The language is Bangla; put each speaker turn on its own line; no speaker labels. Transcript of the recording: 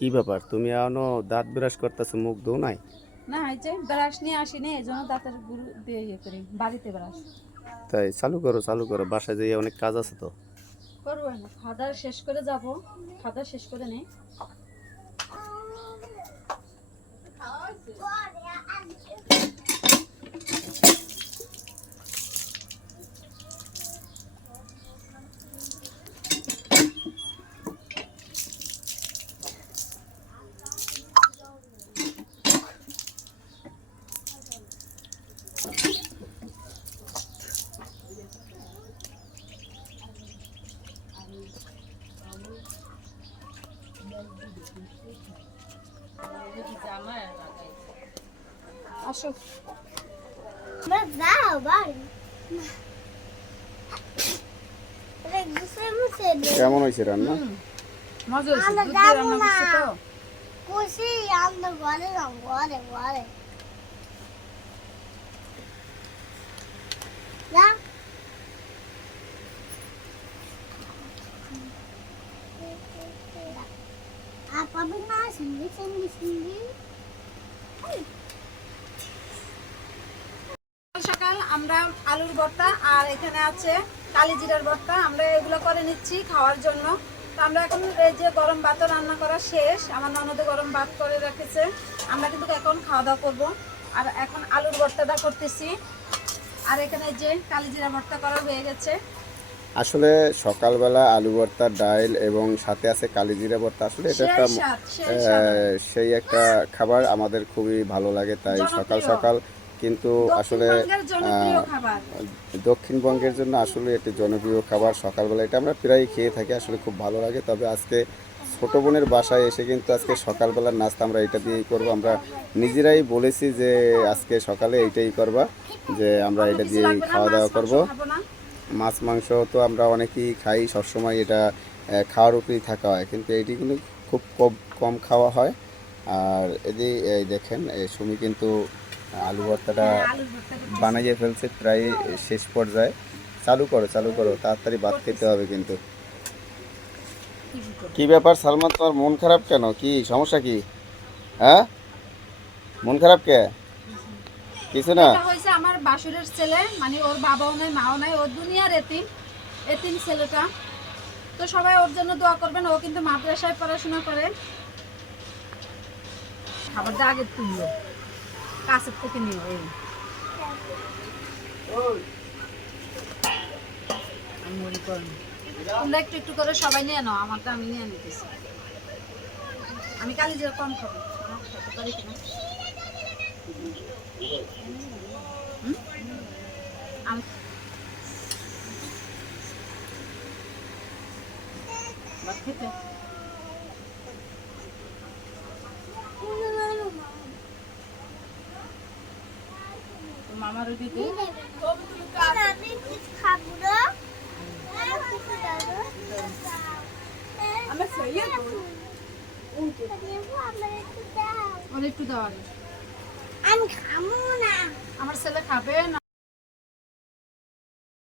কি ব্যাপার? তুমি এখনও দাঁত ব্রাশ করতেছো মুখ ধো নাই?
না এই যে ব্রাশ নিয়ে আসিনি এই জন্য দাঁতের গুরু দিয়ে ইয়ে করি বাড়িতে ব্রাশ
তাই চালু করো চালু করো বাসায় যেয়ে অনেক কাজ আছে তো?
করব না খাদার শেষ করে যাব খাদার শেষ করে নেই। আসো.
Você você
কেমন হয়েছে রান্না?
মজা হয়েছে। রান্না করছে
না।
তো।
ঘরে anda sini sini?
সকাল সকাল আমরা আলুর ভর্তা আর এখানে আছে কালি জিরার ভর্তা। আমরা এগুলো করে নিচ্ছি খাওয়ার জন্য। তো আমরা এখন এই যে গরম ভাতও রান্না করা শেষ, আমার ননদে গরম ভাত করে রেখেছে। আমরা কিন্তু এখন খাওয়া দাওয়া করব। আর এখন আলুর ভর্তাটা করতেছি। আর এখানে যে কালি জিরা ভর্তা করা হয়ে গেছে।
আসলে সকালবেলা আলু ভর্তা ডাল এবং সাথে আছে কালিজিরা ভর্তা। আসলে এটা একটা
সেই
একটা খাবার আমাদের খুবই ভালো লাগে তাই সকাল সকাল কিন্তু আসলে
দক্ষিণবঙ্গের
জন্য আসলে একটি জনপ্রিয় খাবার সকালবেলা। এটা আমরা প্রায় খেয়ে থাকি আসলে খুব ভালো লাগে। তবে আজকে ছোট বোনের বাসায় এসে কিন্তু আজকে সকালবেলার নাস্তা আমরা এটা দিয়েই করব। আমরা নিজেরাই বলেছি যে আজকে সকালে এইটাই করবা যে আমরা এটা দিয়েই খাওয়া দাওয়া করব। মাছ মাংস তো আমরা অনেকেই খাই সবসময় এটা খাওয়ার উপরেই থাকা হয়। কিন্তু এটি কিন্তু খুব কম কম খাওয়া হয়। আর এদি এই দেখেন এই সুমি কিন্তু আলু ভর্তাটা
হ্যাঁ।
বানাইয়ে ফেলছে প্রায় শেষ পর্যায়ে। চালু করো চালু করো তাড়াতাড়ি ভাত খেতে হবে কিন্তু। কি ব্যাপার সালমান তোমার মন খারাপ কেন? কি সমস্যা কি? হ্যাঁ? মন খারাপ কে? কিছু না?
এটা হয়েছে আমার বাসুরের ছেলে মানে ওর বাবাও নাই, মাও নাই, ওর দুনিয়ার এতিম এতিম ছেলেটা। তো সবাই ওর জন্য দোয়া করবেন, ও কিন্তু মাদ্রাসায় পড়াশোনা করে। খাবারটা আগে তুললো, কাছের থেকে নিও এই তোমরা একটু একটু করে সবাই নিয়ে নাও, আমারটা আমি নিয়ে নিতেছি। আমি কালি যে কম খাব খেতে পারি কিনা মামার ওই দিকে
খাব না
আমরা
একটু দাও। আমি খাব না।
আমার ছেলে খাবে না।